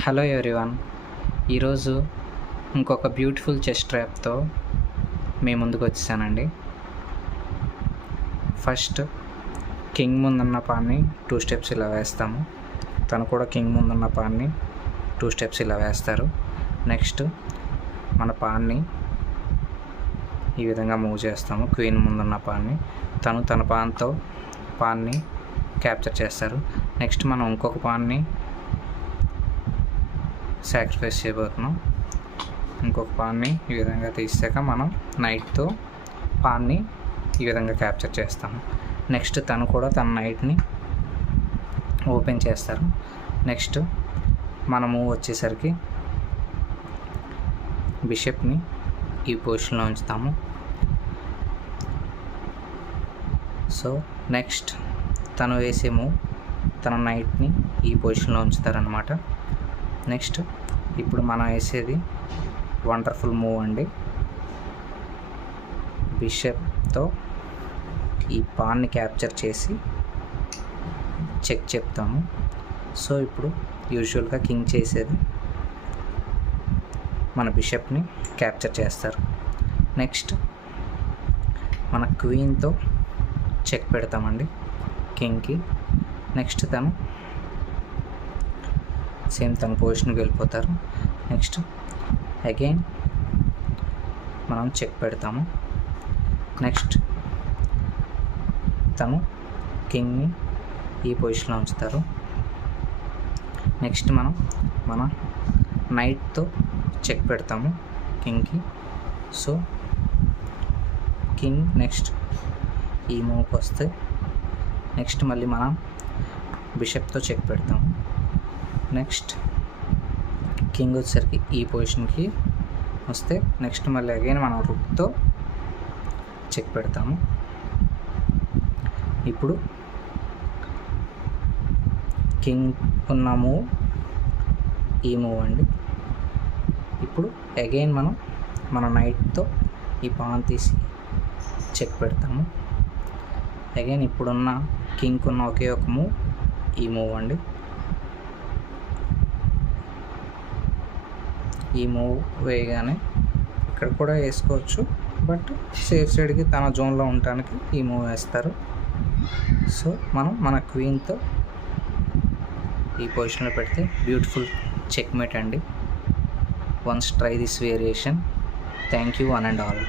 Hello everyone. ఈరోజు ఇంకొక beautiful chess ట్రాప్తో మీ ముందుకు వచ్చేసానండి. ఫస్ట్ కింగ్ ముందున్న పాన్ని 2 స్టెప్స్ ఇలా వేస్తాము. తను కూడా కింగ్ ముందున్న పాన్ని 2 స్టెప్స్ ఇలా వేస్తారు. నెక్స్ట్ మన పాన్ని ఈ విధంగా మూవ్ చేస్తాము. క్వీన్ ముందున్న పాన్ని తన పాన్ని క్యాప్చర్ చేస్తారు. నెక్స్ట్ మనం ఇంకొక పాన్ని సాక్రిఫైస్ చేయబోతున్నాం. ఇంకొక పాన్ని ఈ విధంగా తీసాక మనం నైట్తో పాన్ని ఈ విధంగా క్యాప్చర్ చేస్తాము. నెక్స్ట్ తను కూడా తన నైట్ని ఓపెన్ చేస్తారు. నెక్స్ట్ మనము వచ్చేసరికి బిషప్ని ఈ పొజిషన్లో ఉంచుతాము. సో నెక్స్ట్ తను వేసే మూవ్ తన నైట్ని ఈ పొజిషన్లో ఉంచుతారనమాట. నెక్స్ట్ ఇప్పుడు మనం వేసేది వండర్ఫుల్ మూవ్ అండి. బిషప్తో ఈ పాన్ని క్యాప్చర్ చేసి చెక్ చెప్తాము. సో ఇప్పుడు యూజువల్గా కింగ్ చేసేది మన బిషప్ని క్యాప్చర్ చేస్తారు. నెక్స్ట్ మన క్వీన్తో చెక్ పెడతామండి కింగ్కి. నెక్స్ట్ తను సేమ్ తన పొజిషన్కి వెళ్ళిపోతారు. నెక్స్ట్ అగైన్ మనం చెక్ పెడతాము. నెక్స్ట్ తను కింగ్ని ఈ పొజిషన్లో ఉంచుతారు. నెక్స్ట్ మనం మన నైట్తో చెక్ పెడతాము కింగ్కి. సో కింగ్ నెక్స్ట్ ఈ మూవ్కి వస్తే నెక్స్ట్ మళ్ళీ మనం బిషప్తో చెక్ పెడతాము. నెక్స్ట్ కింగ్ వచ్చేసరికి ఈ పొజిషన్కి వస్తే నెక్స్ట్ మళ్ళీ అగైన్ మనం రూక్తో చెక్ పెడతాము. ఇప్పుడు కింగ్ ఉన్న మూవ్ ఈ మూవ్ అండి. ఇప్పుడు అగైన్ మనం మన నైట్తో ఈ పాన్ తీసి చెక్ పెడతాము. అగైన్ ఇప్పుడున్న కింగ్కి ఉన్న ఒకే ఒక మూవ్ ఈ మూవ్ అండి. ఈ మూవ్ వేయగానే ఇక్కడ కూడా వేసుకోవచ్చు, బట్ సేఫ్ సైడ్కి తన జోన్లో ఉండటానికి ఈ మూవ్ వేస్తారు. సో మనం మన క్వీన్తో ఈ పొజిషన్లో పెడితే బ్యూటిఫుల్ చెక్మేట్ అండి. Once try this variation. Thank you one and all.